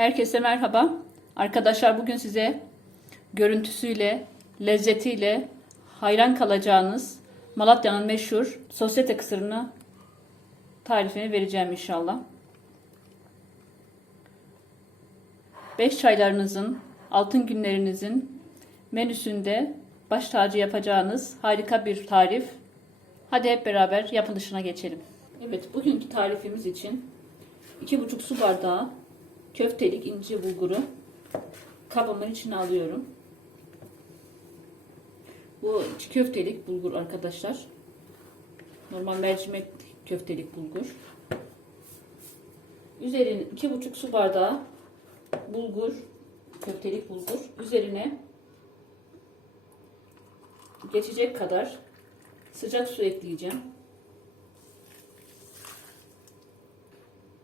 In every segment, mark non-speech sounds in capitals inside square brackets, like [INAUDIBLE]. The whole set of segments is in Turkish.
Herkese merhaba. Arkadaşlar bugün size görüntüsüyle, lezzetiyle hayran kalacağınız Malatya'nın meşhur sosyete kısırını tarifini vereceğim inşallah. 5 çaylarınızın, altın günlerinizin menüsünde baş tacı yapacağınız harika bir tarif. Hadi hep beraber yapılışına geçelim. Evet, bugünkü tarifimiz için 2,5 su bardağı köftelik ince bulguru kabımın içine alıyorum. Bu köftelik bulgur arkadaşlar. Normal mercimek köftelik bulgur. Üzerine 2,5 su bardağı bulgur, köftelik bulgur. Üzerine geçecek kadar sıcak su ekleyeceğim.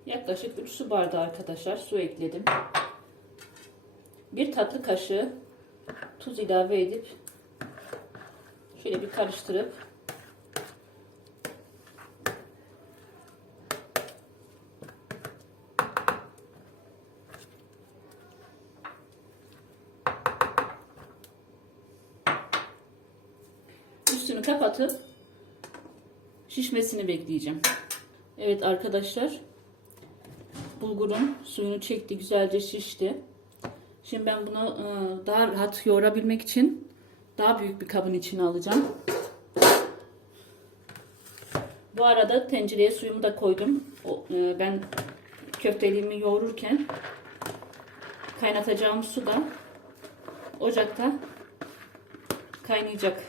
Yaklaşık 3 su bardağı arkadaşlar su ekledim. Bir tatlı kaşığı tuz ilave edip şöyle bir karıştırıp üstünü kapatıp şişmesini bekleyeceğim. Evet arkadaşlar bulgurum suyunu çekti güzelce şişti. Şimdi ben bunu e, daha rahat yoğurabilmek için daha büyük bir kabın içine alacağım. Bu arada tencereye suyumu da koydum. E, ben köfteliğimi yoğururken kaynatacağım su da ocakta kaynayacak.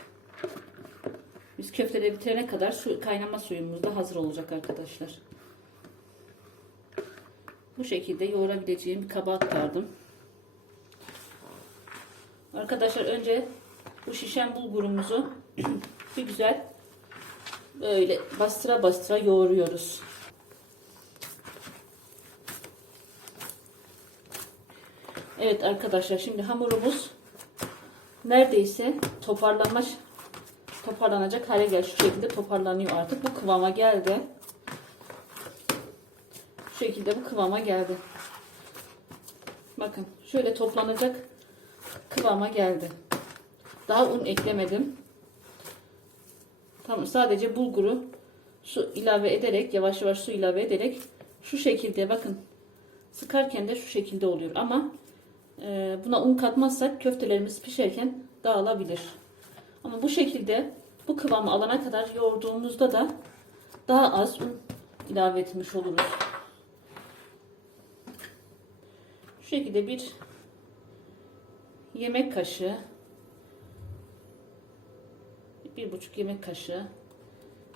Biz köfteleri bitirene kadar su, kaynama suyumuz da hazır olacak arkadaşlar. Bu şekilde yoğurabileceğim bir kaba aktardım. Arkadaşlar önce bu şişen bulgurumuzu [CLEARS THROAT] bir güzel böyle bastıra bastıra yoğuruyoruz. Evet arkadaşlar şimdi hamurumuz neredeyse toparlanma toparlanacak hale geldi. Şu şekilde toparlanıyor artık. Bu kıvama geldi. Şu şekilde bu kıvama geldi. Bakın şöyle toplanacak kıvama geldi. Daha un eklemedim. Tamam sadece bulguru su ilave ederek yavaş yavaş su ilave ederek şu şekilde bakın sıkarken de şu şekilde oluyor ama e, buna un katmazsak köftelerimiz pişerken dağılabilir. Ama bu şekilde bu kıvamı alana kadar yoğurduğumuzda da daha az un ilave etmiş oluruz. Şu şekilde bir yemek kaşığı bir buçuk yemek kaşığı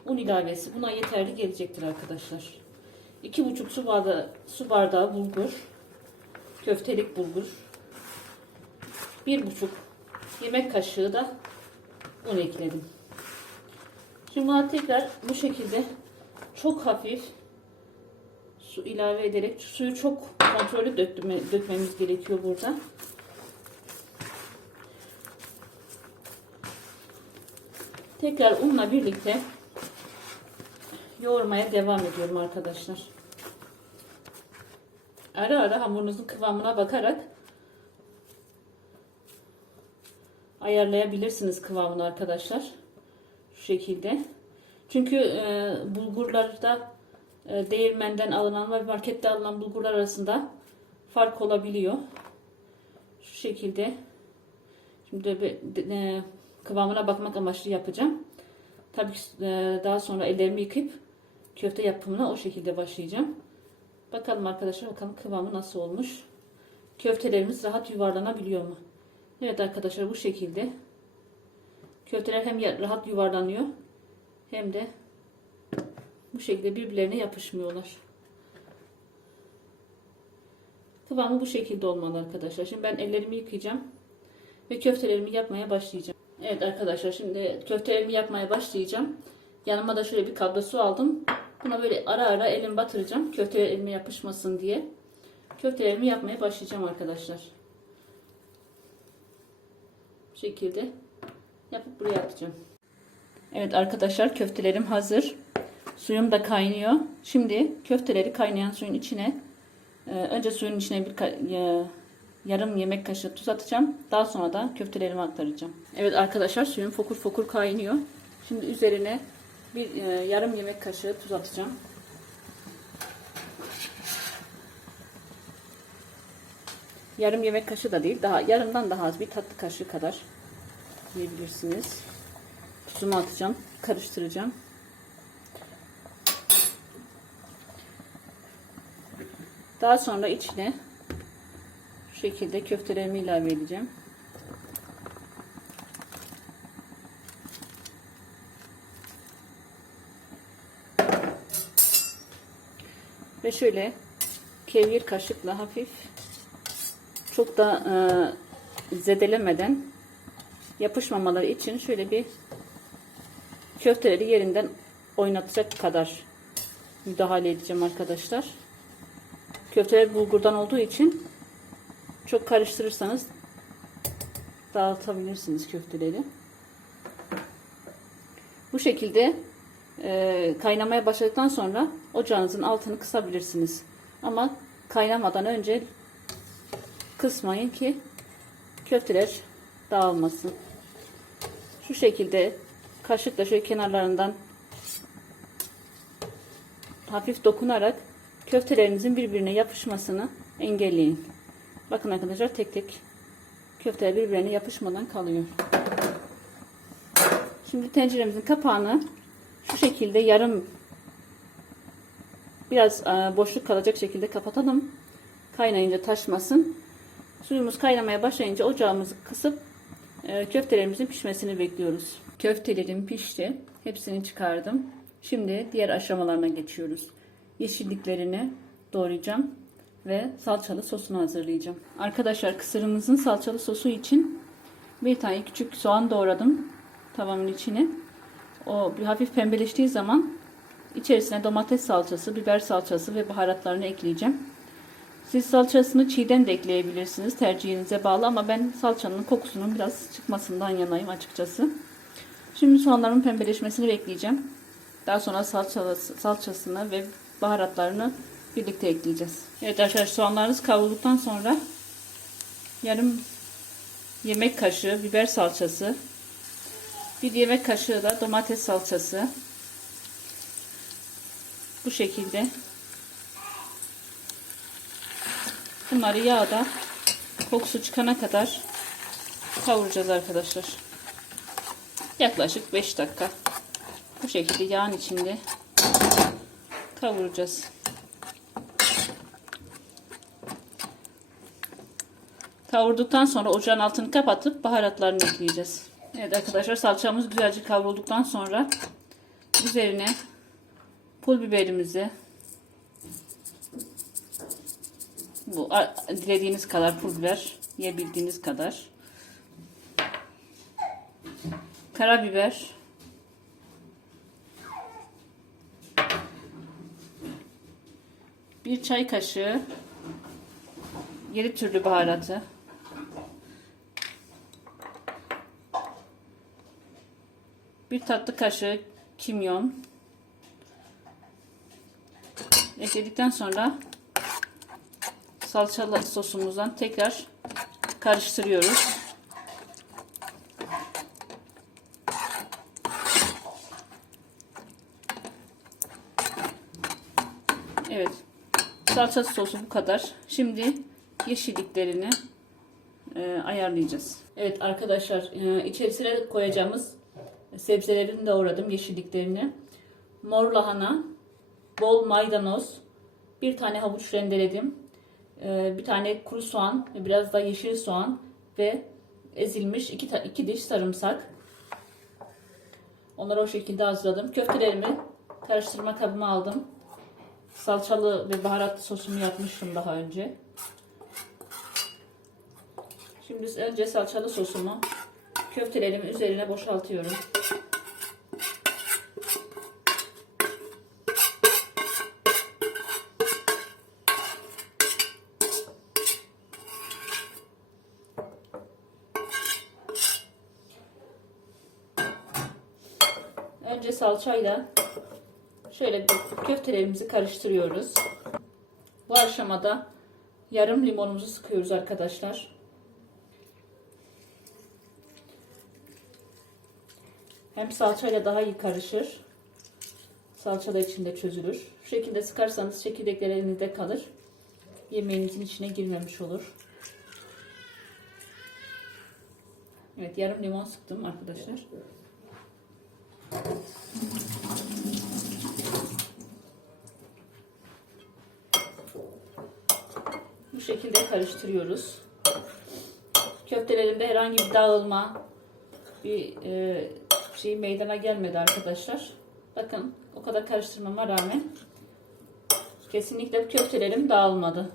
un ilavesi buna yeterli gelecektir arkadaşlar. İki buçuk su bardağı, su bardağı bulgur köftelik bulgur bir buçuk yemek kaşığı da un ekledim. Şimdi buna tekrar bu şekilde çok hafif su ilave ederek suyu çok kontrollü dökme, dökmemiz gerekiyor burada. Tekrar unla birlikte yoğurmaya devam ediyorum arkadaşlar. Ara ara hamurunuzun kıvamına bakarak ayarlayabilirsiniz kıvamını arkadaşlar. Şu şekilde. Çünkü e, bulgurlarda değirmenden alınan ve markette alınan bulgurlar arasında fark olabiliyor. Şu şekilde. Şimdi bir, e, kıvamına bakmak amaçlı yapacağım. Tabii ki e, daha sonra ellerimi yıkayıp köfte yapımına o şekilde başlayacağım. Bakalım arkadaşlar bakalım kıvamı nasıl olmuş. Köftelerimiz rahat yuvarlanabiliyor mu? Evet arkadaşlar bu şekilde. Köfteler hem rahat yuvarlanıyor hem de bu şekilde birbirlerine yapışmıyorlar. Kıvamı bu şekilde olmalı arkadaşlar. Şimdi ben ellerimi yıkayacağım ve köftelerimi yapmaya başlayacağım. Evet arkadaşlar şimdi köftelerimi yapmaya başlayacağım. Yanıma da şöyle bir kabda su aldım. Buna böyle ara ara elimi batıracağım. Köfteler elime yapışmasın diye. Köftelerimi yapmaya başlayacağım arkadaşlar. Bu şekilde yapıp buraya atacağım. Evet arkadaşlar köftelerim hazır. Suyum da kaynıyor. Şimdi köfteleri kaynayan suyun içine Ee, önce suyun içine bir ya- yarım yemek kaşığı tuz atacağım. Daha sonra da köftelerimi aktaracağım. Evet arkadaşlar suyum fokur fokur kaynıyor. Şimdi üzerine bir e, yarım yemek kaşığı tuz atacağım. Yarım yemek kaşığı da değil, daha yarımdan daha az bir tatlı kaşığı kadar diyebilirsiniz. Tuzumu atacağım, karıştıracağım. Daha sonra içine şu şekilde köftelerimi ilave edeceğim. Ve şöyle kevgir kaşıkla hafif çok da e, zedelemeden yapışmamaları için şöyle bir köfteleri yerinden oynatacak kadar müdahale edeceğim arkadaşlar. Köfteler bulgurdan olduğu için çok karıştırırsanız dağıtabilirsiniz köfteleri. Bu şekilde e, kaynamaya başladıktan sonra ocağınızın altını kısabilirsiniz. Ama kaynamadan önce kısmayın ki köfteler dağılmasın. Şu şekilde kaşıkla şöyle kenarlarından hafif dokunarak köftelerinizin birbirine yapışmasını engelleyin. Bakın arkadaşlar tek tek köfteler birbirine yapışmadan kalıyor. Şimdi tenceremizin kapağını şu şekilde yarım biraz e, boşluk kalacak şekilde kapatalım. Kaynayınca taşmasın. Suyumuz kaynamaya başlayınca ocağımızı kısıp e, köftelerimizin pişmesini bekliyoruz. Köftelerim pişti. Hepsini çıkardım. Şimdi diğer aşamalarına geçiyoruz. Yeşilliklerini doğrayacağım ve salçalı sosunu hazırlayacağım. Arkadaşlar kısırımızın salçalı sosu için bir tane küçük soğan doğradım tavamın içine. O bir hafif pembeleştiği zaman içerisine domates salçası, biber salçası ve baharatlarını ekleyeceğim. Siz salçasını çiğden de ekleyebilirsiniz. Tercihinize bağlı ama ben salçanın kokusunun biraz çıkmasından yanayım açıkçası. Şimdi soğanların pembeleşmesini bekleyeceğim. Daha sonra salçası, salçasını ve baharatlarını birlikte ekleyeceğiz. Evet arkadaşlar soğanlarınız kavrulduktan sonra yarım yemek kaşığı biber salçası, bir yemek kaşığı da domates salçası. Bu şekilde Bunları yağda kokusu çıkana kadar kavuracağız arkadaşlar. Yaklaşık 5 dakika. Bu şekilde yağın içinde kavuracağız. Kavurduktan sonra ocağın altını kapatıp baharatlarını ekleyeceğiz. Evet arkadaşlar salçamız güzelce kavrulduktan sonra üzerine pul biberimizi bu dilediğiniz kadar pul biber yiyebildiğiniz kadar karabiber bir çay kaşığı yedi türlü baharatı bir tatlı kaşığı kimyon ekledikten sonra salçalı sosumuzdan tekrar karıştırıyoruz. Evet. Salça sosu bu kadar. Şimdi yeşilliklerini e, ayarlayacağız. Evet arkadaşlar e, içerisine koyacağımız sebzelerini doğradım yeşilliklerini. Mor lahana, bol maydanoz, bir tane havuç rendeledim. E, bir tane kuru soğan biraz da yeşil soğan ve ezilmiş iki, iki diş sarımsak. Onları o şekilde hazırladım. Köftelerimi karıştırma kabıma aldım. Salçalı ve baharatlı sosumu yapmıştım daha önce. Şimdi önce salçalı sosumu köftelerimin üzerine boşaltıyorum. Önce salçayla şöyle köftelerimizi karıştırıyoruz. Bu aşamada yarım limonumuzu sıkıyoruz arkadaşlar. Hem salçayla daha iyi karışır. Salça da içinde çözülür. Şu şekilde sıkarsanız çekirdekler elinizde kalır. Yemeğinizin içine girmemiş olur. Evet yarım limon sıktım arkadaşlar. Bu şekilde karıştırıyoruz. Köftelerimde herhangi bir dağılma, bir e, şey meydana gelmedi arkadaşlar. Bakın o kadar karıştırmama rağmen kesinlikle köftelerim dağılmadı.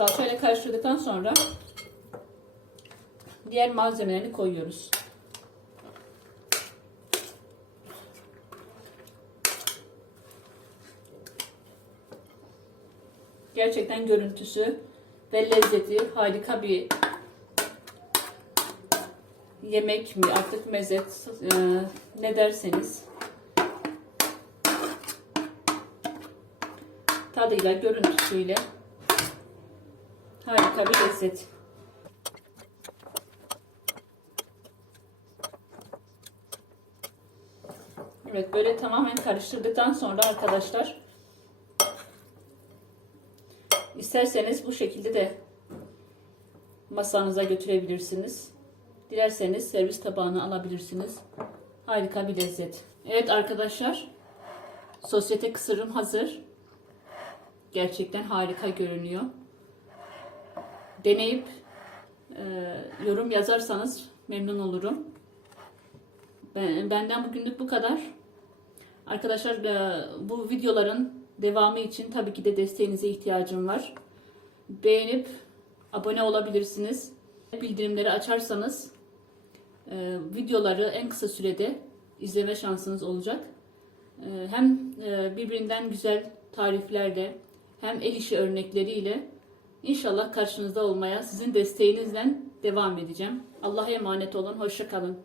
Salçayla karıştırdıktan sonra diğer malzemelerini koyuyoruz. Gerçekten görüntüsü ve lezzeti harika bir yemek mi artık mezet e, ne derseniz tadıyla görüntüsüyle harika bir lezzet. Evet böyle tamamen karıştırdıktan sonra arkadaşlar isterseniz bu şekilde de masanıza götürebilirsiniz. Dilerseniz servis tabağına alabilirsiniz. Harika bir lezzet. Evet arkadaşlar sosyete kısırım hazır. Gerçekten harika görünüyor. Deneyip e, yorum yazarsanız memnun olurum. Ben, benden bugünlük bu kadar. Arkadaşlar e, bu videoların devamı için tabii ki de desteğinize ihtiyacım var. Beğenip abone olabilirsiniz. Bildirimleri açarsanız e, videoları en kısa sürede izleme şansınız olacak. E, hem e, birbirinden güzel tariflerle hem el işi örnekleriyle inşallah karşınızda olmaya sizin desteğinizle devam edeceğim. Allah'a emanet olun. Hoşça kalın.